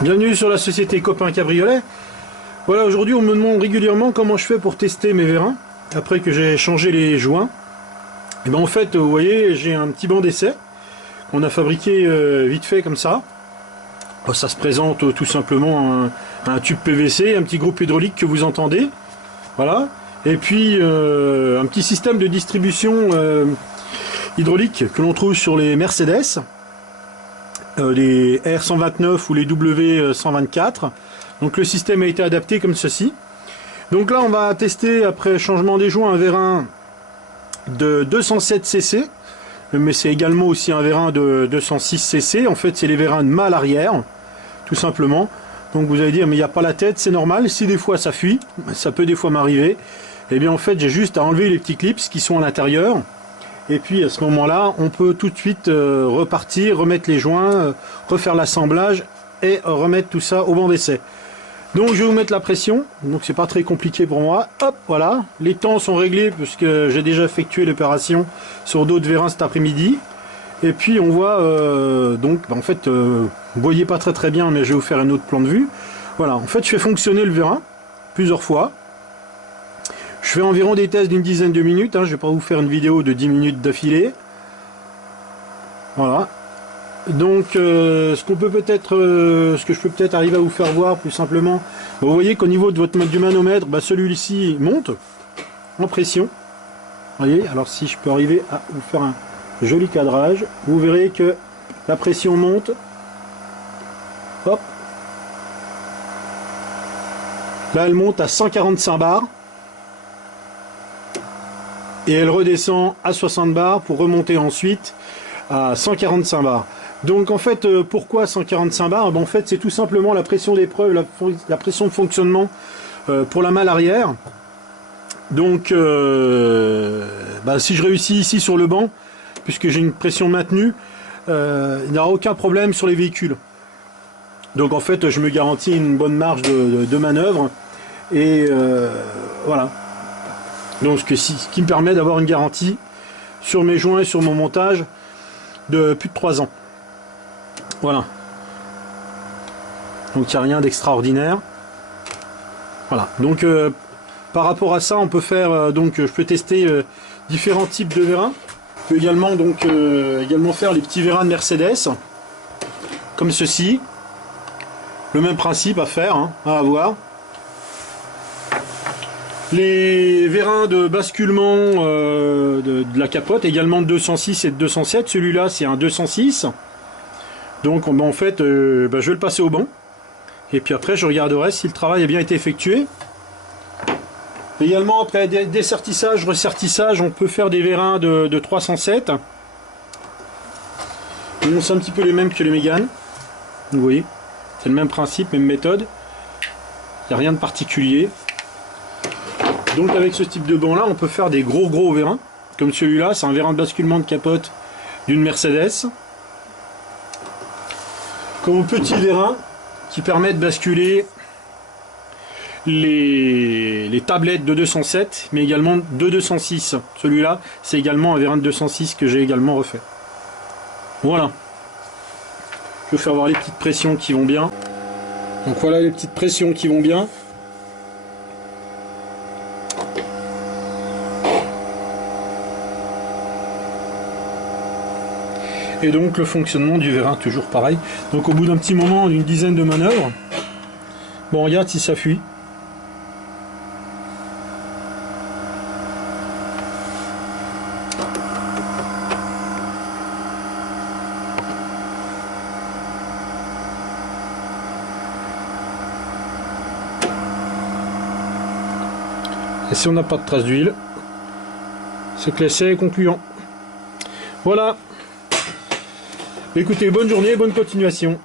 Bienvenue sur la société Copain Cabriolet. Voilà, aujourd'hui on me demande régulièrement comment je fais pour tester mes vérins après que j'ai changé les joints. Et ben en fait, vous voyez, j'ai un petit banc d'essai qu'on a fabriqué vite fait comme ça. Ça se présente tout simplement un tube PVC, un petit groupe hydraulique que vous entendez. Voilà. Et puis un petit système de distribution hydraulique que l'on trouve sur les Mercedes. Les R129 ou les W124. Donc le système a été adapté comme ceci. Donc là on va tester après changement des joints un vérin de 207 cc, mais c'est également aussi un vérin de 206 cc. En fait c'est les vérins de mâle arrière, tout simplement. Donc vous allez dire mais il n'y a pas la tête, c'est normal, si des fois ça fuit, ça peut des fois m'arriver. Et bien en fait j'ai juste à enlever les petits clips qui sont à l'intérieur. Et puis à ce moment-là, on peut tout de suite repartir, remettre les joints, refaire l'assemblage et remettre tout ça au banc d'essai. Donc je vais vous mettre la pression, donc c'est pas très compliqué pour moi. Hop, voilà, les temps sont réglés puisque j'ai déjà effectué l'opération sur d'autres vérins cet après-midi. Et puis on voit, donc en fait, vous voyez pas très bien, mais je vais vous faire un autre plan de vue. Voilà, en fait je fais fonctionner le vérin plusieurs fois. Je fais environ des tests d'une dizaine de minutes, hein. Je ne vais pas vous faire une vidéo de 10 minutes d'affilée. Voilà. Donc ce que je peux peut-être arriver à vous faire voir plus simplement, vous voyez qu'au niveau de du manomètre, celui-ci monte en pression. Vous voyez, alors si je peux arriver à vous faire un joli cadrage, vous verrez que la pression monte. Hop. Là elle monte à 145 bars. Et elle redescend à 60 bars pour remonter ensuite à 145 bars. Donc en fait, pourquoi 145 bars? En fait, c'est tout simplement la pression d'épreuve, la pression de fonctionnement pour la malle arrière. Donc, si je réussis ici sur le banc, puisque j'ai une pression maintenue, il n'y aura aucun problème sur les véhicules. Donc en fait, je me garantis une bonne marge de manœuvre. Et voilà. Donc ce qui me permet d'avoir une garantie sur mes joints et sur mon montage de plus de 3 ans. Voilà. Donc il n'y a rien d'extraordinaire. Voilà. Donc par rapport à ça, on peut faire je peux tester différents types de vérins. Je peux également également faire les petits vérins de Mercedes comme ceci. Le même principe à faire, hein, à avoir. Les vérins de basculement de la capote, également de 206 et de 207. Celui-là, c'est un 206. Donc, en fait, je vais le passer au banc. Et puis après, je regarderai si le travail a bien été effectué. Également, après dessertissage, ressertissage, on peut faire des vérins de 307. C'est un petit peu les mêmes que les Mégane. Vous voyez, c'est le même principe, même méthode. Il n'y a rien de particulier. Donc avec ce type de banc là, on peut faire des gros vérins, comme celui-là, c'est un vérin de basculement de capote d'une Mercedes. Comme petit vérin qui permet de basculer les tablettes de 207, mais également de 206. Celui-là, c'est également un vérin de 206 que j'ai également refait. Voilà. Je vais faire voir les petites pressions qui vont bien. Donc voilà les petites pressions qui vont bien. Et donc le fonctionnement du vérin toujours pareil. Donc au bout d'un petit moment, d'une dizaine de manœuvres, bon, regarde si ça fuit. Et si on n'a pas de trace d'huile, c'est que l'essai est concluant. Voilà. Écoutez, bonne journée, bonne continuation.